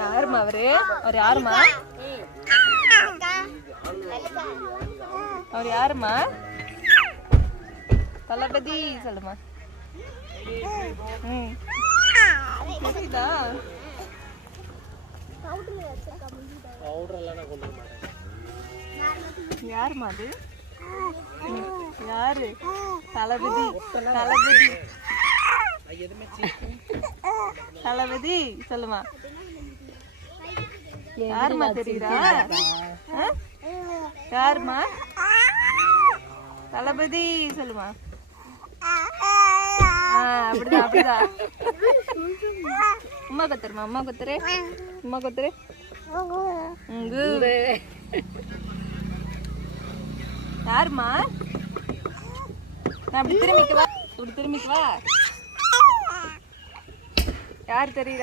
யாருமா அவரு? அவர் யாருமா? அவர் யாருமா? தளபதி சொல்லுமா. தெரியுதா? யாருமா அது? யாரு? தளபதி. தளபதி தளபதி சொல்லுமா. யாருமா தெரியுதா? யாருமா? தளபதி சொல்லுமா. அப்படிதான் அப்படிதான். அம்மா கத்துருமா. அம்மா கத்துரு. அம்மா கத்துரு. யாருமா? நான் அப்படி திரும்பிக்குவா. இப்படி திரும்பிக்குவா. யார் தெரியுதா?